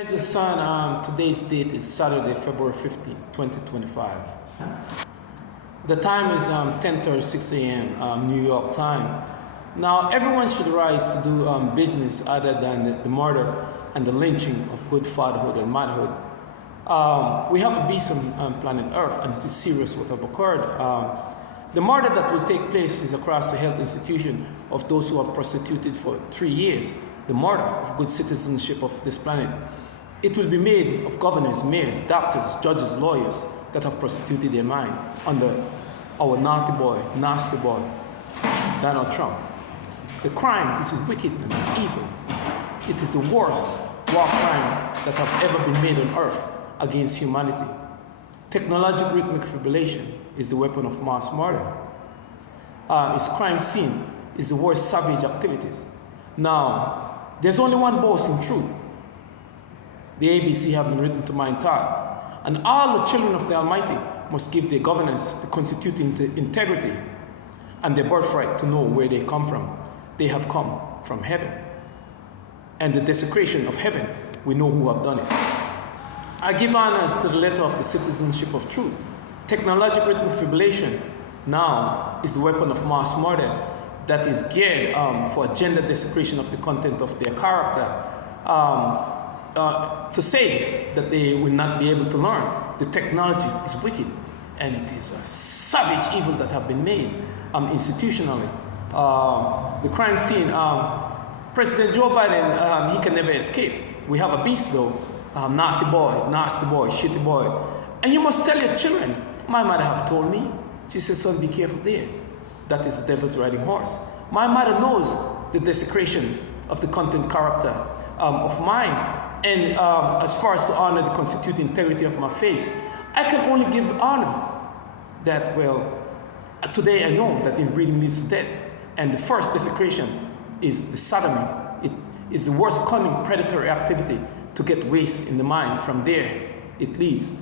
As the sun, today's date is Saturday, February 15, 2025. The time is 10:36 a.m. New York time. Now, everyone should rise to do business other than the murder and the lynching of good fatherhood and motherhood. We have a beast on planet Earth, and it is serious what have occurred. The murder that will take place is across the health institution of those who have prostituted for 3 years. The murder of good citizenship of this planet. It will be made of governors, mayors, doctors, judges, lawyers that have prostituted their mind under our naughty boy, nasty boy, Donald Trump. The crime is wicked and evil. It is the worst war crime that have ever been made on earth against humanity. Technological rhythmic fibrillation is the weapon of mass murder. Its crime scene is the worst savage activities. Now, there's only one boss in truth. The ABC have been written to my thought, and all the children of the Almighty must give their governance the constituting integrity and their birthright to know where they come from. They have come from heaven. And the desecration of heaven, we know who have done it. I give honors to the letter of the citizenship of truth. Technological rhythmic fibrillation now is the weapon of mass murder that is geared for gender desecration of the content of their character. To say that they will not be able to learn, the technology is wicked and it is a savage evil that have been made institutionally. The crime scene, President Joe Biden, he can never escape. We have a beast though, naughty boy, nasty boy, shitty boy. And you must tell your children, my mother have told me, she said, son, be careful there. That is the devil's riding horse. My mother knows the desecration of the content character of mine. And as far as to honor the constituted integrity of my faith, I can only give honor that, well, today I know that inbreeding leads to death. And the first desecration is the sodomy. It is the worst cunning predatory activity to get waste in the mind. From there, it leads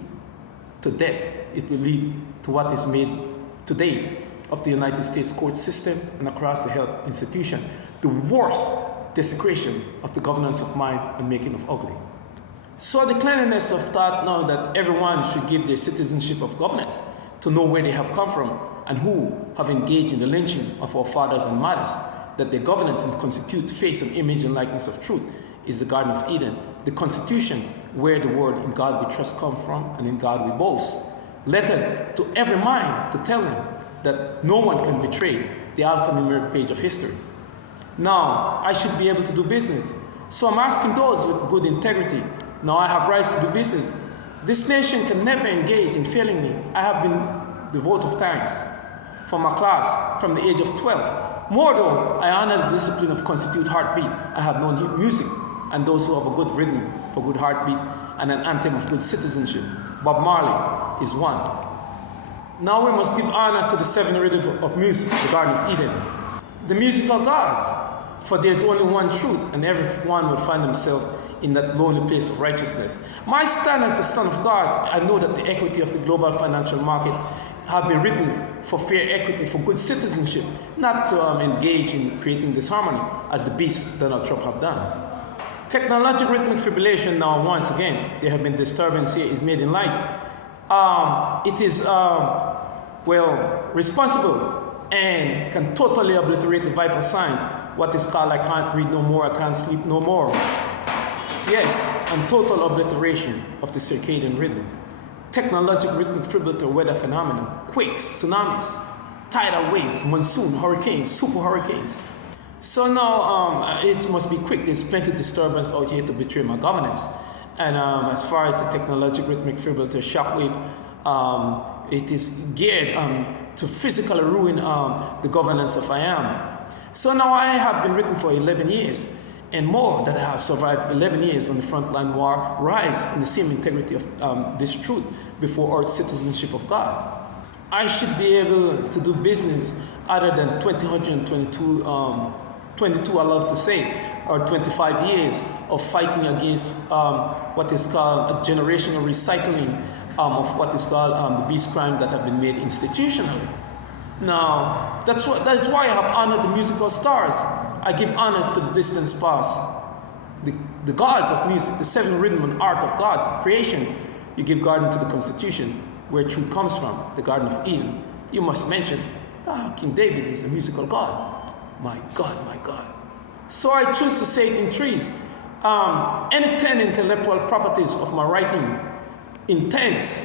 to death. It will lead to what is made today of the United States court system and across the health institution. The worst desecration of the governance of mind and making of ugly. So the cleanliness of thought now that everyone should give their citizenship of governance to know where they have come from and who have engaged in the lynching of our fathers and mothers, that their governance and constitute face and image and likeness of truth is the Garden of Eden, the Constitution where the word in God we trust come from and in God we boast. Letter to every mind to tell them that no one can betray the alphanumeric page of history. Now, I should be able to do business. So I'm asking those with good integrity. Now I have rights to do business. This nation can never engage in failing me. I have been the vote of thanks for my class from the age of 12. More though, I honor the discipline of Constitute heartbeat. I have known music and those who have a good rhythm for good heartbeat and an anthem of good citizenship. Bob Marley is one. Now we must give honor to the seven rhythms of music, the Garden of Eden. The musical gods, for there's only one truth, and everyone will find themselves in that lonely place of righteousness. My stand as the Son of God, I know that the equity of the global financial market have been written for fair equity, for good citizenship, not to engage in creating disharmony, as the beast Donald Trump have done. Technological rhythmic fibrillation now, once again, there have been disturbance here, is made in light. It is, responsible and can totally obliterate the vital signs, what is called I can't read no more, I can't sleep no more. Yes, and total obliteration of the circadian rhythm. Technological rhythmic fibrillator weather phenomenon, quakes, tsunamis, tidal waves, monsoon, hurricanes, super hurricanes. So now it must be quick. There's plenty of disturbance out here to betray my governance. And as far as the technological rhythmic fibrillator shockwave, it is geared to physically ruin the governance of I am. So now I have been written for 11 years and more that I have survived 11 years on the frontline war, rise in the same integrity of this truth before earth citizenship of God. I should be able to do business other than 22 I love to say, or 25 years of fighting against what is called a generational recycling of what is called the beast crime that have been made institutionally. Now, that is why I have honored the musical stars. I give honors to the distance past, the the gods of music, the seven rhythm and art of God, creation, you give garden to the Constitution, where truth comes from, the Garden of Eden. You must mention, King David is a musical god. My God, my God. So I choose to say it in trees. Any 10 intellectual properties of my writing intends,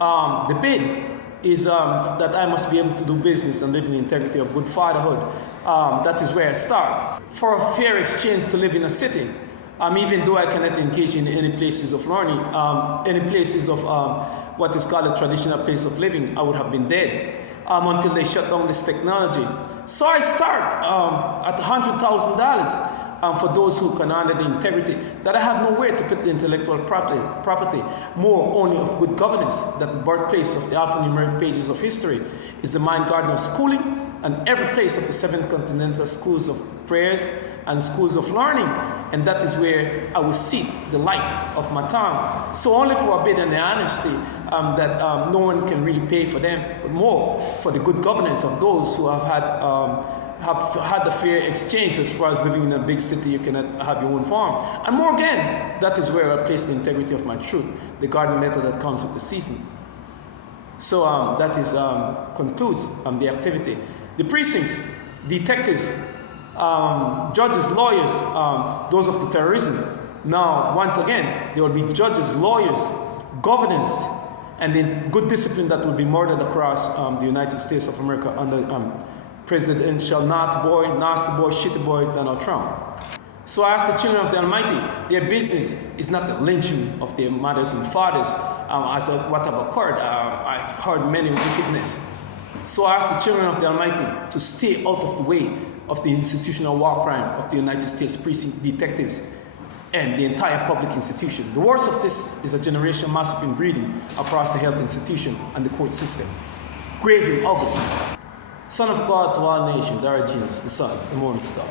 the bid is that I must be able to do business and live in the integrity of good fatherhood. That is where I start. For a fair exchange to live in a city, even though I cannot engage in any places of learning, any places of what is called a traditional place of living, I would have been dead until they shut down this technology. So I start at $100,000 for those who can honor the integrity, that I have nowhere to put the intellectual property, more only of good governance, that the birthplace of the alphanumeric pages of history is the mind garden of schooling, and every place of the 7 continental schools of prayers and schools of learning, and that is where I will seek the light of my tongue. So only for a bit and the honesty that no one can really pay for them, but more for the good governance of those who have had the fair exchange. As far as living in a big city, you cannot have your own farm. And more again, that is where I place the integrity of my truth, the garden method that comes with the season. So that is concludes the activity. The precincts, detectives, judges, lawyers, those of the terrorism. Now, once again, there will be judges, lawyers, governors, and in good discipline that will be murdered across the United States of America under presidential nasty boy, shitty boy, Donald Trump. So I ask the children of the Almighty, their business is not the lynching of their mothers and fathers, as what have occurred. I've heard many wickedness. So I ask the children of the Almighty to stay out of the way of the institutional war crime of the United States precinct detectives and the entire public institution. The worst of this is a generation massive inbreeding across the health institution and the court system. Grave and ugly. Son of God to all nations, Darajinus, the sun, the morning star.